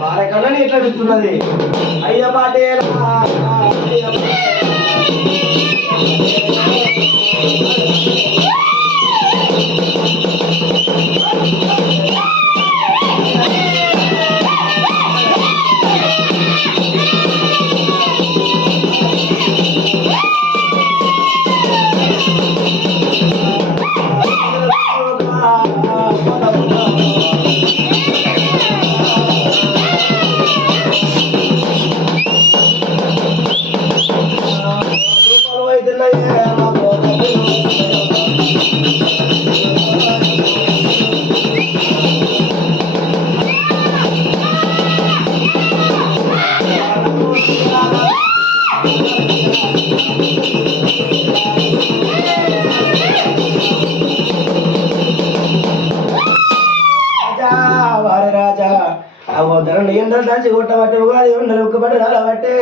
వారకల్లని ఇట్లా విస్తున్నది అయ్య పాటేలా రాజా అవతరం ఎండ దాచి కొట్టబట్టే ఉగాది ఉండలు ఒక్కబడి రాలబట్టే